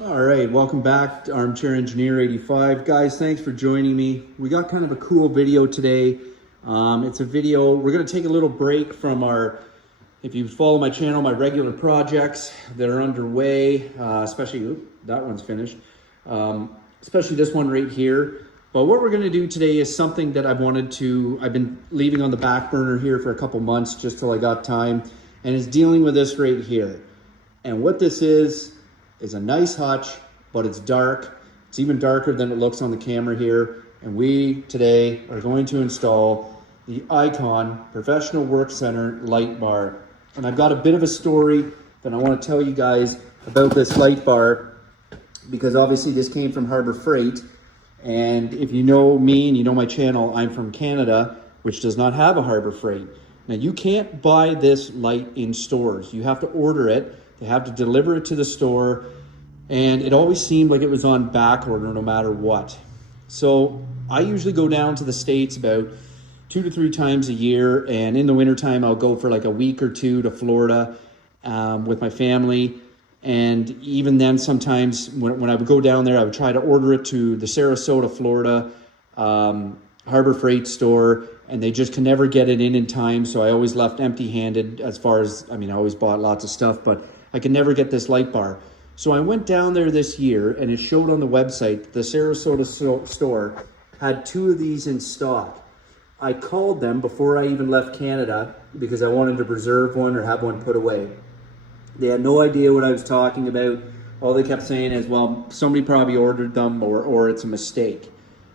All right, welcome back to Armchair Engineer 85. Guys, thanks for joining me. We got kind of a cool video today. It's a video, we're gonna take a little break from if you follow my channel, my regular projects that are underway, especially, that one's finished, especially this one right here. But what we're gonna do today is something that I've been leaving on the back burner here for a couple months just till I got time, and it's dealing with this right here. And what this is a nice hutch, but it's dark. It's even darker than it looks on the camera here. And we today are going to install the Icon Professional Work Center light bar. And I've got a bit of a story that I want to tell you guys about this light bar, because obviously this came from Harbor Freight. And if you know me and you know my channel, I'm from Canada, which does not have a Harbor Freight. Now you can't buy this light in stores. You have to order it. They have to deliver it to the store, and it always seemed like it was on back order no matter what. So I usually go down to the States about 2 to 3 times a year, and in the wintertime I'll go for like a week or two to Florida with my family. And even then, sometimes when I would go down there, I would try to order it to the Sarasota, Florida Harbor Freight store, and they just can never get it in time. So I always left empty-handed as far as, I always bought lots of stuff, but I could never get this light bar. So I went down there this year, and it showed on the website the Sarasota store had 2 of these in stock. I called them before I even left Canada because I wanted to reserve one or have one put away. They had no idea what I was talking about. All they kept saying is, well, somebody probably ordered them or it's a mistake.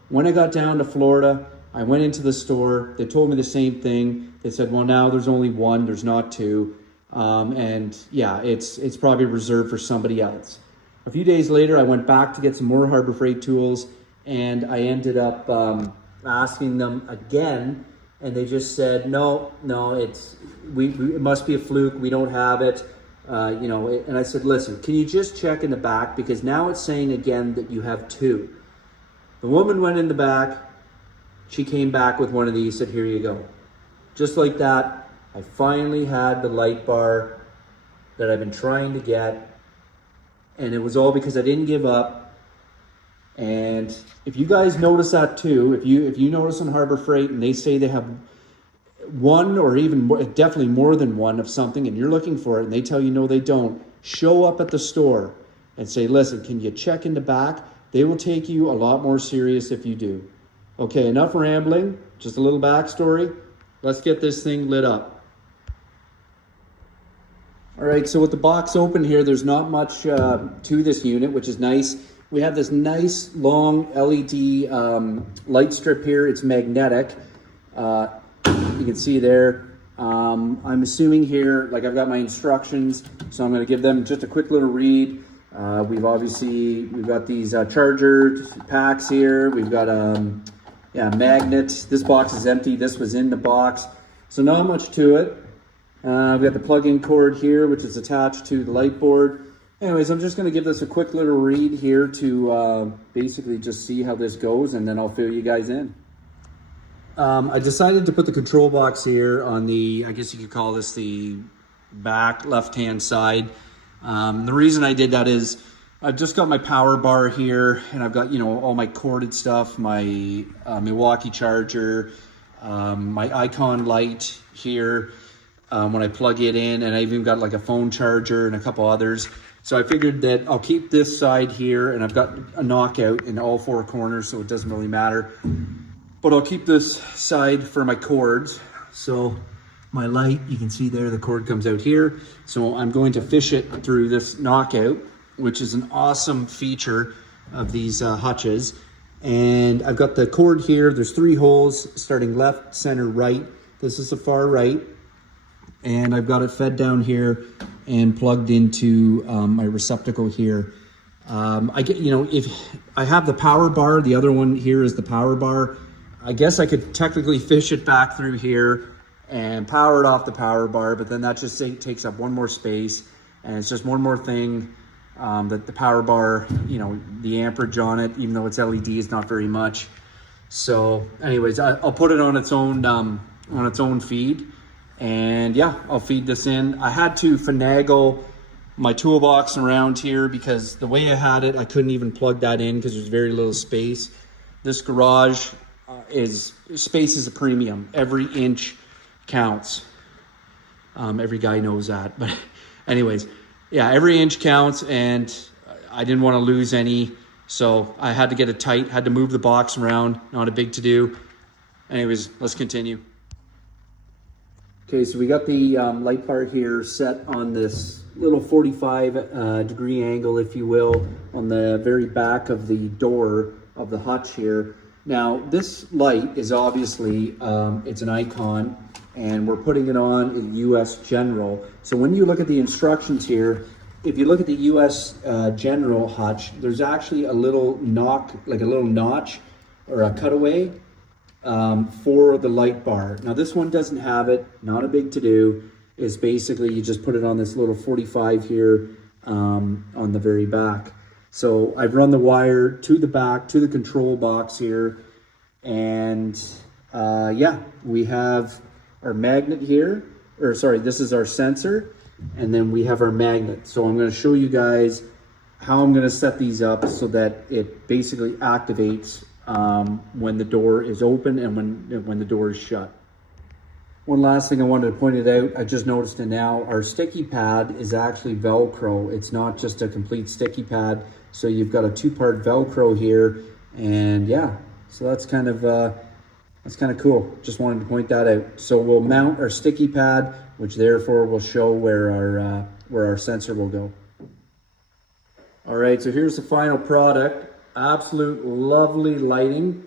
When I got down to Florida, I went into the store. They told me the same thing. They said, well, now there's only 1, there's not 2. And yeah, it's probably reserved for somebody else. A few days later, I went back to get some more Harbor Freight tools, and I ended up asking them again, and they just said, no, it must be a fluke. We don't have it. And I said, listen, can you just check in the back? Because now it's saying again that you have 2. The woman went in the back. She came back with one of these, said, here you go. Just like that, I finally had the light bar that I've been trying to get. And it was all because I didn't give up. And if you guys notice that too, if you notice on Harbor Freight and they say they have 1 or even definitely more than 1 of something, and you're looking for it and they tell you no they don't, show up at the store and say, listen, can you check in the back? They will take you a lot more serious if you do. Okay, enough rambling, just a little backstory. Let's get this thing lit up. All right, so with the box open here, there's not much to this unit, which is nice. We have this nice long LED light strip here. It's magnetic. You can see there. I'm assuming here, like I've got my instructions, so I'm going to give them just a quick little read. We've got these charger packs here. We've got magnets. This box is empty. This was in the box, so not much to it. We've got the plug-in cord here, which is attached to the light board. Anyways, I'm just going to give this a quick little read here to basically just see how this goes, and then I'll fill you guys in. I decided to put the control box here on the, I guess you could call this the back left-hand side. The reason I did that is I've just got my power bar here, and I've got, all my corded stuff, my Milwaukee charger, my Icon light here when I plug it in, and I even got like a phone charger and a couple others. So I figured that I'll keep this side here, and I've got a knockout in all 4 corners, so it doesn't really matter. But I'll keep this side for my cords. So my light, you can see there, the cord comes out here. So I'm going to fish it through this knockout, which is an awesome feature of these hutches. And I've got the cord here. There's 3 holes starting left, center, right. This is the far right. And I've got it fed down here and plugged into my receptacle here. If I have the power bar, the other one here is the power bar. I guess I could technically fish it back through here and power it off the power bar, but then that just takes up one more space, and it's just one more thing that the power bar, the amperage on it, even though it's LED, is not very much. So anyways, I'll put it on its own feed, and yeah, I'll feed this in. I had to finagle my toolbox around here because the way I had it, I couldn't even plug that in because there's very little space. This garage space is a premium. Every inch counts. Every guy knows that, but anyways, yeah, every inch counts, and I didn't want to lose any, so I had to get it tight, had to move the box around. Not a big to do. Anyways, let's continue. Okay, so we got the light bar here set on this little 45 degree angle, if you will, on the very back of the door of the hutch here. Now, this light is obviously, it's an Icon, and we're putting it on in US General. So when you look at the instructions here, if you look at the US General hutch, there's actually a little notch or a cutaway for the light bar. Now this one doesn't have it, not a big to do. It's basically you just put it on this little 45 here on the very back. So I've run the wire to the back, to the control box here, and yeah, we have our magnet here, or sorry, this is our sensor, and then we have our magnet. So I'm going to show you guys how I'm going to set these up so that it basically activates when the door is open and when the door is shut. One last thing I wanted to point it out, I just noticed it now, our sticky pad is actually Velcro. It's not just a complete sticky pad. So you've got a two-part Velcro here, and yeah, so that's kind of cool. Just wanted to point that out. So we'll mount our sticky pad, which therefore will show where our sensor will go. All right, so here's the final product. Absolute lovely lighting.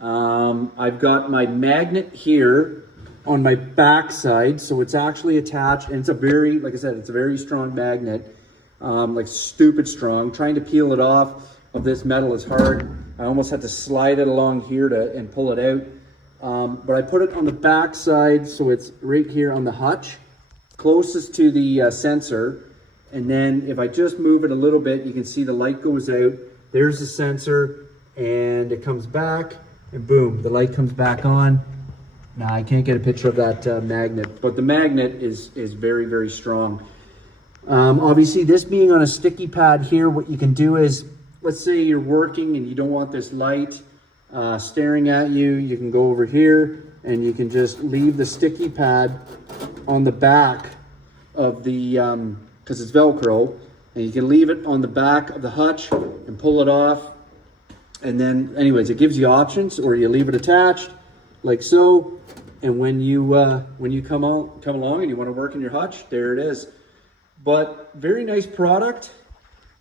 I've got my magnet here on my back side, so it's actually attached, and it's a very, like I said, it's a very strong magnet, like stupid strong. Trying to peel it off of this metal is hard. I almost had to slide it along here and pull it out. But I put it on the back side, so it's right here on the hutch, closest to the sensor. And then if I just move it a little bit, you can see the light goes out. There's the sensor, and it comes back, and boom, the light comes back on. Now I can't get a picture of that magnet, but the magnet is very, very strong. Obviously, this being on a sticky pad here, what you can do is, let's say you're working and you don't want this light staring at you, you can go over here and you can just leave the sticky pad on the back of the, because it's Velcro, and you can leave it on the back of the hutch and pull it off. And then anyways, it gives you options, or you leave it attached like so. And when you come along and you want to work in your hutch, there it is. But very nice product.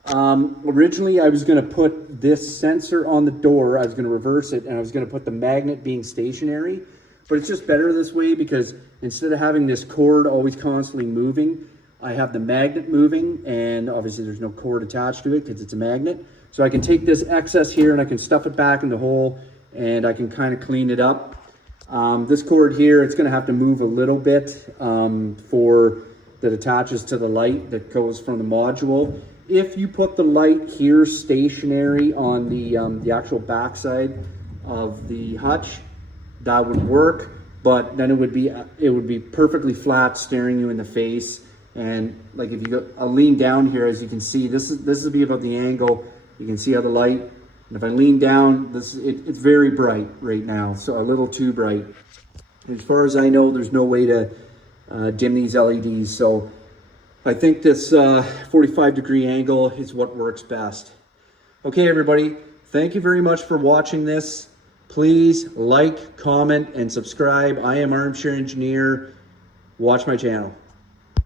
Originally I was going to put this sensor on the door. I was going to reverse it, and I was going to put the magnet being stationary, but it's just better this way because instead of having this cord always constantly moving, I have the magnet moving, and obviously there's no cord attached to it because it's a magnet. So I can take this excess here and I can stuff it back in the hole, and I can kind of clean it up. This cord here, it's going to have to move a little bit that attaches to the light that goes from the module. If you put the light here stationary on the actual backside of the hutch, that would work, but then it would be perfectly flat, staring you in the face. And like if you go, I'll lean down here, as you can see, this will be about the angle. You can see how the light, and if I lean down, it's very bright right now, so a little too bright. As far as I know, there's no way to dim these LEDs, so I think this 45 degree angle is what works best. Okay, everybody, thank you very much for watching this. Please like, comment, and subscribe. I am Armchair Engineer. Watch my channel.